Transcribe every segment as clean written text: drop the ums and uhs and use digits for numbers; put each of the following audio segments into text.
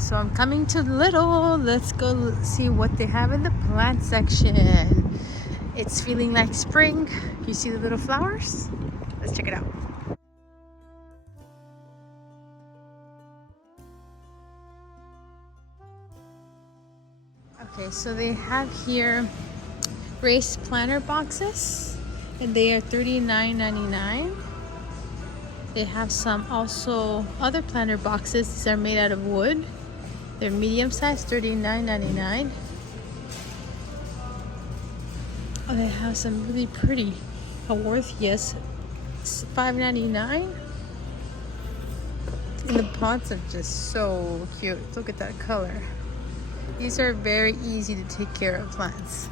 So I'm coming to Lidl. Let's go see what they have in the plant section. It's feeling like spring. You see the little flowers? Let's check it out. Okay, so they have here raised planter boxes, and they are $39.99. They have some also other planter boxes. These are made out of wood. They're medium size, $39.99. Oh, they have some really pretty Orchids, $5.99. And the pots are just so cute. Look at that color. These are very easy to take care of plants.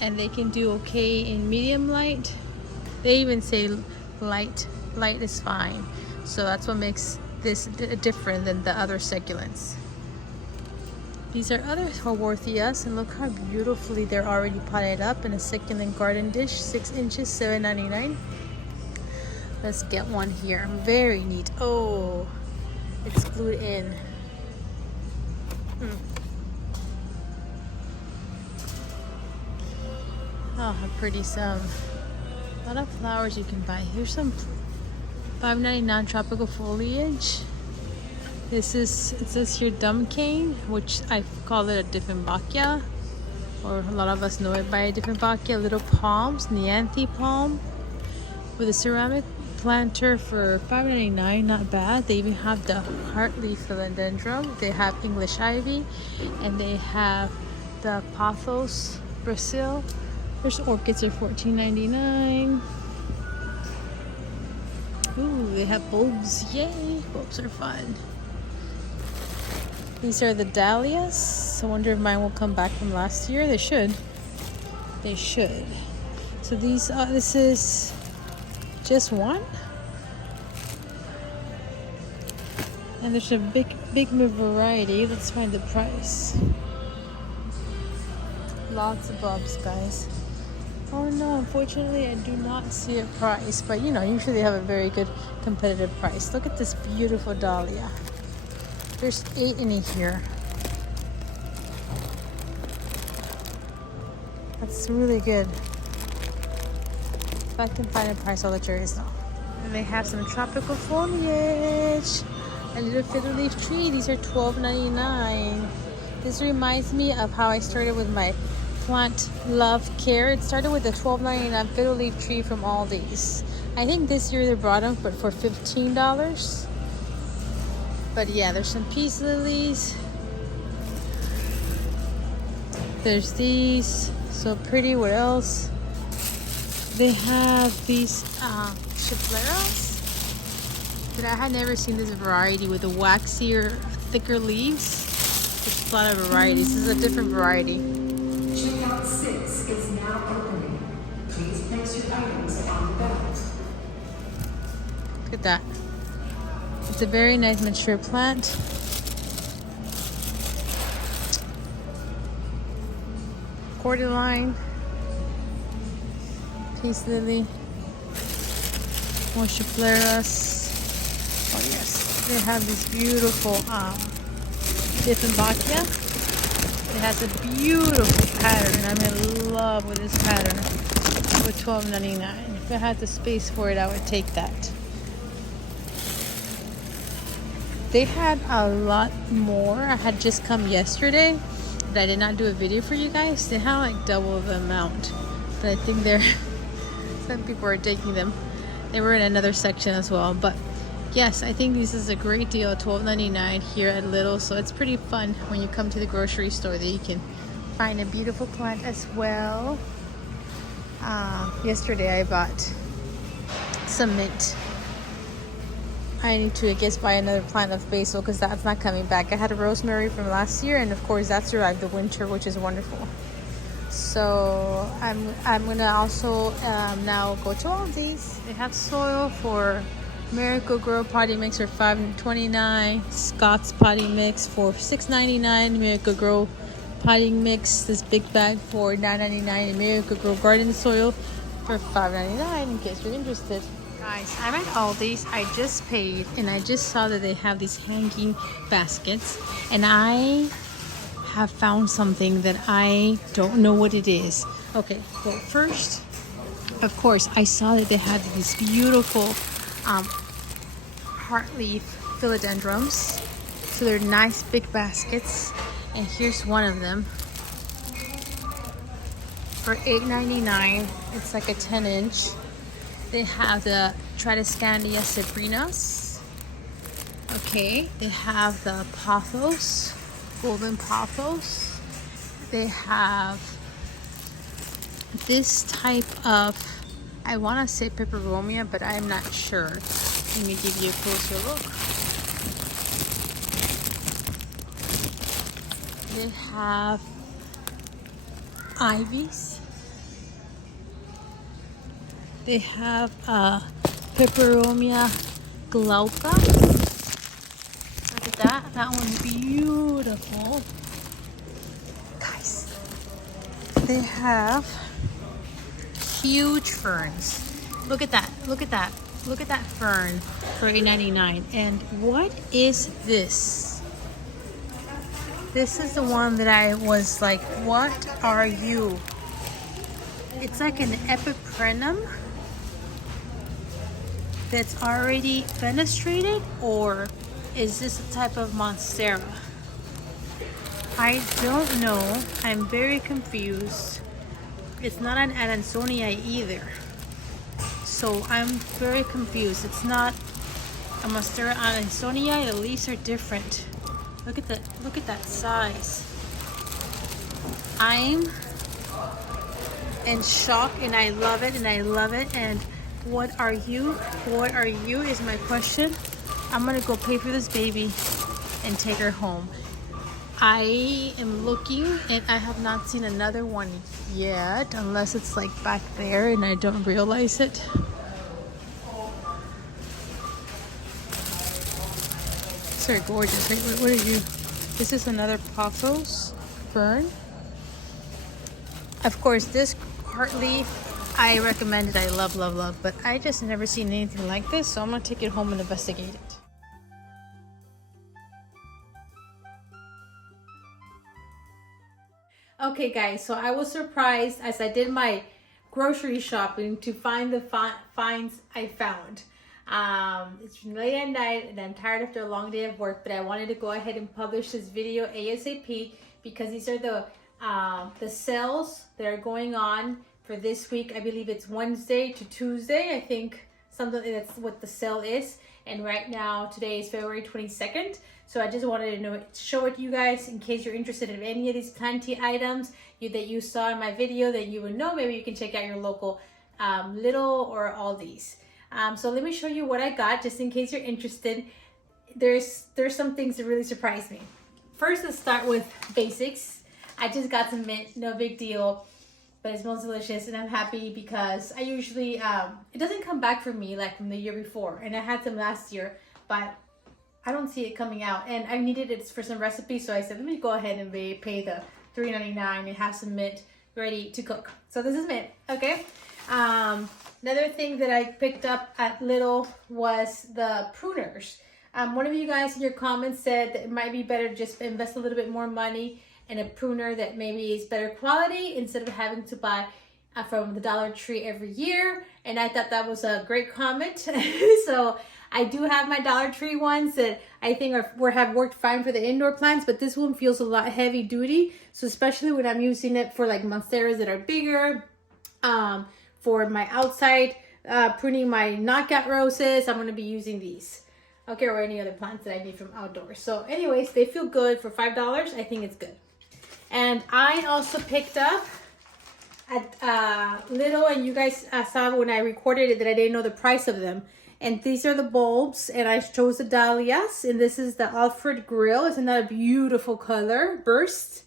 And they can do okay in medium light. They even say light is fine. So that's what makes this different than the other succulents. These are other Orchids, and look how beautifully they're already potted up in a succulent garden dish, 6 inches, $7.99. Let's get one here. Very neat. Oh, it's glued in. Oh, how pretty some. A lot of flowers you can buy. Here's some $5.99 tropical foliage. This is, it says here dumb cane, which I call it a Dieffenbachia, or a lot of us know it by a Dieffenbachia. Little palms, Neanthe palm, with a ceramic planter for $5.99. Not bad. They even have the heartleaf philodendron. They have English ivy, and they have the pothos Brazil. There's orchids are $14.99. Ooh, they have bulbs. Yay! Bulbs are fun. These are the dahlias. I wonder if mine will come back from last year. They should. They should. So these are, this is just one. And there's a big variety. Let's find the price. Lots of bulbs, guys. Oh no, unfortunately I do not see a price, but you know, usually they have a very good competitive price. Look at this beautiful dahlia. There's 8 in here. That's really good. If I can find a price, I'll let you guys know. And they have some tropical foliage. A little fiddle leaf tree. These are $12.99. This reminds me of how I started with my plant love care. It started with a $12.99 fiddle leaf tree from ALDI'S. I think this year they brought them but for $15. But yeah, there's some peace lilies. There's these, so pretty. What else? They have these chipleras. But I had never seen this variety with the waxier, thicker leaves. There's a lot of varieties. This is a different variety. Checkout 6 is now opening. Please place your items on the belt. Look at that. It's a very nice mature plant. Cordyline. Peace lily. More chipleras. Oh yes. They have this beautiful Dieffenbachia. It has a beautiful pattern. I'm in love with this pattern. For $12.99. If I had the space for it, I would take that. They had a lot more. I had just come yesterday, but I did not do a video for you guys. They had like double the amount, but I think some people are taking them. They were in another section as well, but yes, I think this is a great deal, $12.99 here at Lidl. So it's pretty fun when you come to the grocery store that you can find a beautiful plant as well. Yesterday I bought some mint. I need to, I guess, buy another plant of basil because that's not coming back. I had a rosemary from last year, and of course that survived the winter, which is wonderful. So I'm gonna also now go to ALDI'S. They have soil for Miracle-Gro potting mix for $5.29. Scott's potting mix for $6.99. Miracle-Gro potting mix, this big bag for $9.99. And Miracle-Gro garden soil for $5.99 in case you're interested. Guys, I'm at Aldi's. I just paid and I just saw that they have these hanging baskets, and I have found something that I don't know what it is. Okay, well first, of course, I saw that they had these beautiful heartleaf philodendrons. So they're nice big baskets, and here's one of them for $8.99. It's like a 10-inch. They have the Tradescandia Sabrinas. Okay, they have the pothos, golden pothos. They have this type of, I want to say peperomia, but I'm not sure. Let me give you a closer look. They have ivies. They have peperomia glauca. Look at that. That one's beautiful. Guys, they have huge ferns. Look at that. Look at that. Look at that fern for $8.99. And what is this? This is the one that I was like, what are you? It's like an epiprenum that's already fenestrated, or is this a type of monstera? I don't know. I'm very confused. It's not an Adansonia either. So I'm very confused. It's not a monstera Adansonia. The leaves are different. Look at that size. I'm in shock, and I love it, and I love it. And what are you? What are you is my question. I'm gonna go pay for this baby and take her home. I am looking, and I have not seen another one yet, unless it's like back there and I don't realize it. They're gorgeous. Wait, what are you? This is another pothos fern. Of course, this heartleaf I recommend it. I love, love, love, but I just never seen anything like this, so I'm gonna take it home and investigate it. Okay guys, so I was surprised as I did my grocery shopping to find the finds I found. It's late at night and I'm tired after a long day of work, but I wanted to go ahead and publish this video ASAP because these are the sales that are going on for this week. I believe it's Wednesday to Tuesday. I think something that's what the sale is. And right now, today is February 22nd. So I just wanted to show it to you guys in case you're interested in any of these PLANTY items that you saw in my video that you would know. Maybe you can check out your local Lidl or Aldi's. So let me show you what I got just in case you're interested. There's some things that really surprised me. First, let's start with basics. I just got some mint, no big deal, but it smells delicious and I'm happy because I usually, it doesn't come back for me like from the year before, and I had some last year, but I don't see it coming out, and I needed it for some recipes, so I said, let me go ahead and pay the $3.99 and have some mint ready to cook. So this is mint, okay? Another thing that I picked up at Lidl was the pruners. One of you guys in your comments said that it might be better to just invest a little bit more money in a pruner that maybe is better quality instead of having to buy from the Dollar Tree every year. And I thought that was a great comment. So I do have my Dollar Tree ones that I think have worked fine for the indoor plants, but this one feels a lot heavy duty. So especially when I'm using it for like monsteras that are bigger, for my outside pruning my knockout roses, I'm going to be using these. Okay, or any other plants that I need from outdoors. So anyways, they feel good for $5. I think it's good. And I also picked up at Lidl, and you guys saw when I recorded it that I didn't know the price of them. And these are the bulbs, and I chose the dahlias, and this is the Alfred Grill. Isn't that a beautiful color burst?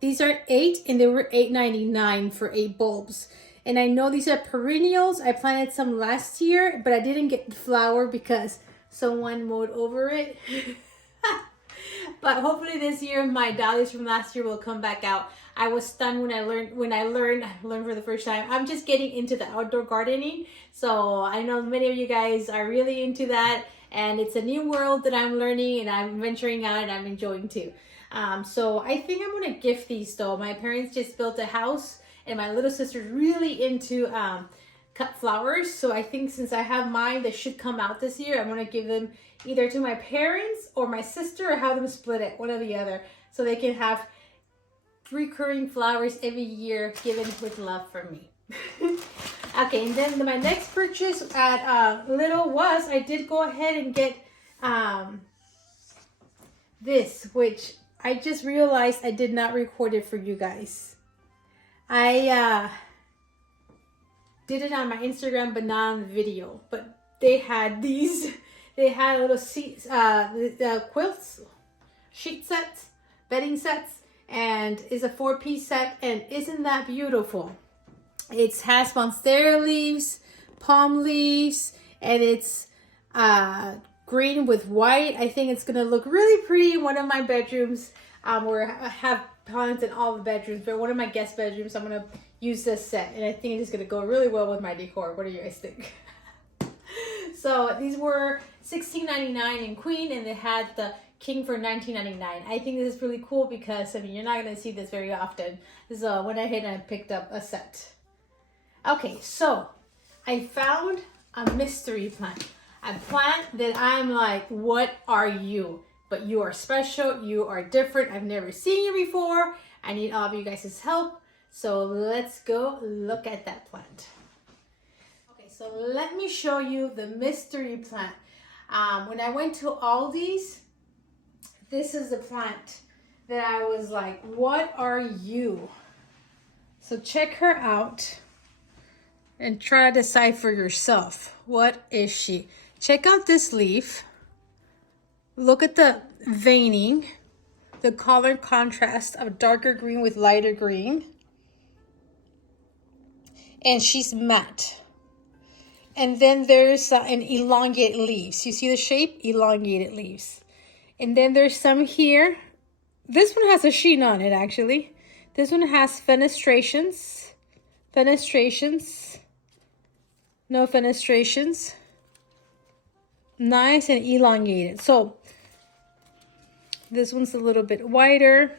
These are 8, and they were $8.99 for 8 bulbs. And I know these are perennials. I planted some last year, but I didn't get the flower because someone mowed over it. But hopefully this year my dahlias from last year will come back out. I was stunned when I learned for the first time. I'm just getting into the outdoor gardening. So I know many of you guys are really into that, and it's a new world that I'm learning and I'm venturing out and I'm enjoying too. So I think I'm gonna gift these though. My parents just built a house and my little sister's really into cut flowers. So I think since I have mine that should come out this year, I'm gonna give them either to my parents or my sister, or have them split it, one or the other, so they can have recurring flowers every year given with love from me. Okay, and then my next purchase at Lidl was, I did go ahead and get this, which I just realized I did not record it for you guys. I did it on my Instagram, but not on the video. But they had these, they had little seats, the quilts, sheet sets, bedding sets, and it's a 4-piece set, and isn't that beautiful? It has monstera leaves, palm leaves, and it's green with white. I think it's gonna look really pretty in one of my bedrooms, where I have plants in all the bedrooms, but one of my guest bedrooms, I'm gonna use this set, and I think it's gonna go really well with my decor. What do you guys think? So these were $16.99 in queen, and they had the king for $19.99. I think this is really cool because, I mean, you're not gonna see this very often. So when I hit, I picked up a set. Okay, so I found a mystery plant. A plant that I'm like, what are you? But you are special, you are different. I've never seen you before. I need all of you guys' help. So let's go look at that plant. Okay, so let me show you the mystery plant. When I went to ALDI'S, this is the plant that I was like, what are you? So check her out and try to decide for yourself. What is she? Check out this leaf. Look at the veining, the color contrast of darker green with lighter green. And she's matte. And then there's an elongated leaves. You see the shape? Elongated leaves. And then there's some here. This one has a sheen on it, actually. This one has fenestrations. Fenestrations. No fenestrations. Nice and elongated. So this one's a little bit wider.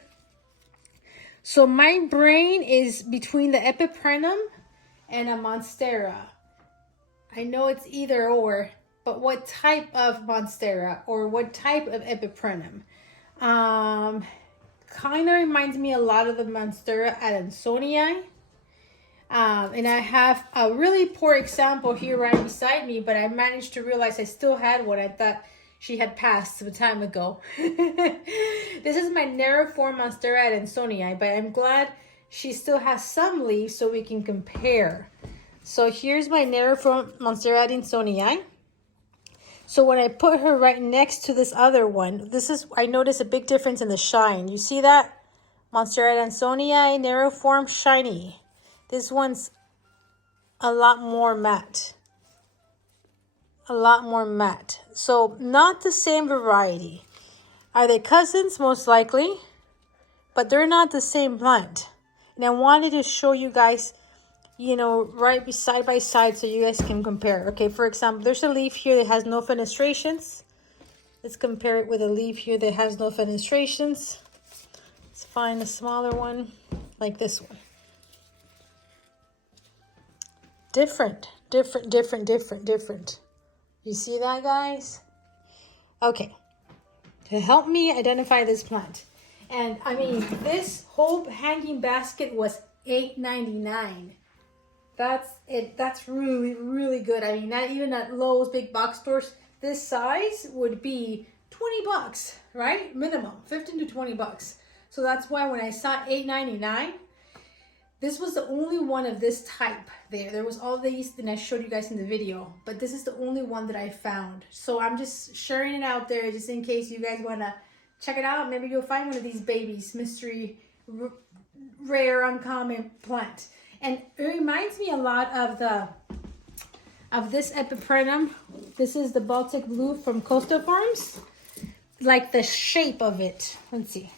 So my brain is between the epiprenum and a monstera. I know it's either or, but what type of monstera or what type of epiprenum? Kind of reminds me a lot of the Monstera adansonii. And I have a really poor example here right beside me, but I managed to realize I still had one. I thought she had passed some time ago. This is my narrow form Monstera adansonii, but I'm glad she still has some leaves so we can compare. So here's my narrow form Monstera adansonii. So when I put her right next to this other one, I noticed a big difference in the shine. You see that? Monstera adansonii, narrow form, shiny. This one's a lot more matte. A lot more matte. So not the same variety. Are they cousins? Most likely. But they're not the same plant. And I wanted to show you guys, you know, right side by side so you guys can compare. Okay, for example, there's a leaf here that has no fenestrations. Let's compare it with a leaf here that has no fenestrations. Let's find a smaller one like this one. Different. You see that, guys? Okay. To help me identify this plant. And I mean, this whole hanging basket was $8.99. That's it. That's really, really good. I mean, not even at Lowe's big box stores, this size would be 20 bucks, right? Minimum, 15 to 20 bucks. So that's why when I saw $8.99, this was the only one of this type there. There was all these that I showed you guys in the video, but this is the only one that I found. So I'm just sharing it out there just in case you guys want to check it out. Maybe you'll find one of these babies, mystery, rare, uncommon plant. And it reminds me a lot of this epiprenum. This is the Baltic Blue from Coastal Farms. like the shape of it. Let's see.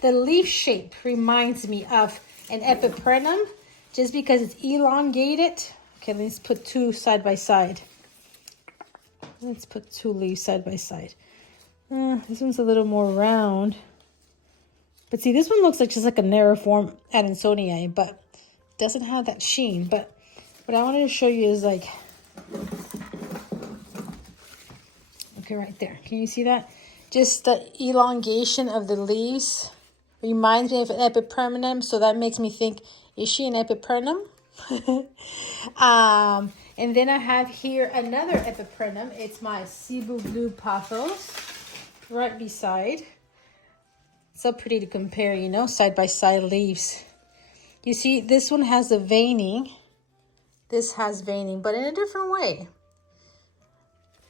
The leaf shape reminds me of an epipremnum just because it's elongated. Okay, let's put two side by side. Let's put two leaves side by side. This one's a little more round. But see, this one looks like just like a narrow form Adansonii, but doesn't have that sheen. But what I wanted to show you is like, okay, right there. Can you see that? Just the elongation of the leaves reminds me of an epipremnum, so that makes me think, is she an epipremnum? And then I have here another epipremnum. It's my Cebu Blue Pathos right beside. So pretty to compare, you know, side by side leaves. You see, this one has the veining. This has veining, but in a different way.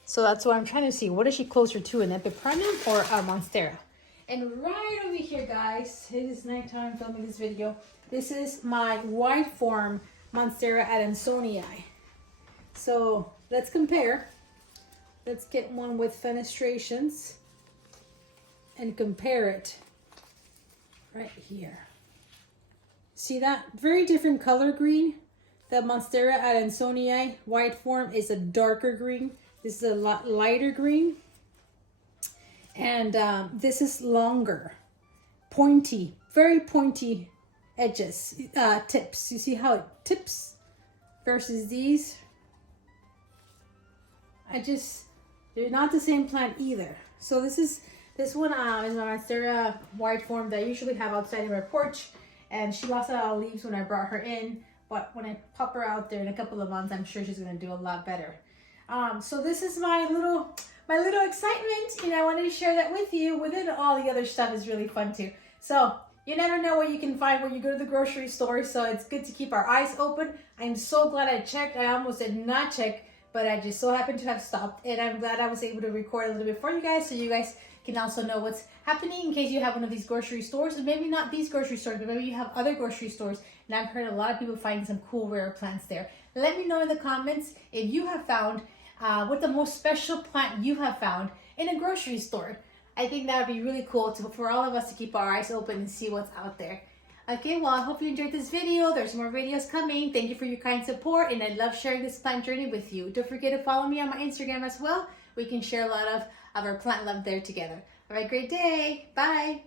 So that's what I'm trying to see. What is she closer to, an epipremnum or a monstera? And right over here, guys, it is nighttime filming this video. This is my wide form Monstera Adansonii. So let's compare. Let's get one with fenestrations and compare it right here. See that? Very different color green. The Monstera Adansonii wide form is a darker green. This is a lot lighter green. And this is longer, pointy, very pointy edges, tips. You see how it tips versus these? They're not the same plant either. So this one is my Monstera wide form that I usually have outside in my porch. And she lost a lot of leaves when I brought her in. But when I pop her out there in a couple of months, I'm sure she's gonna do a lot better. So this is my little excitement, and I wanted to share that with you. Within all the other stuff is really fun too. So you never know what you can find when you go to the grocery store, so it's good to keep our eyes open. I'm so glad I checked. I almost did not check, but I just so happened to have stopped, and I'm glad I was able to record a little bit for you guys, so you guys can also know what's happening in case you have one of these grocery stores, and maybe not these grocery stores, but maybe you have other grocery stores, and I've heard a lot of people finding some cool rare plants there. Let me know in the comments if you have found what the most special plant you have found in a grocery store. I think that would be really cool for all of us to keep our eyes open and see what's out there. Okay, well, I hope you enjoyed this video. There's more videos coming. Thank you for your kind support, and I love sharing this plant journey with you. Don't forget to follow me on my Instagram as well. We can share a lot of our plant love there together. Have a great day. Bye.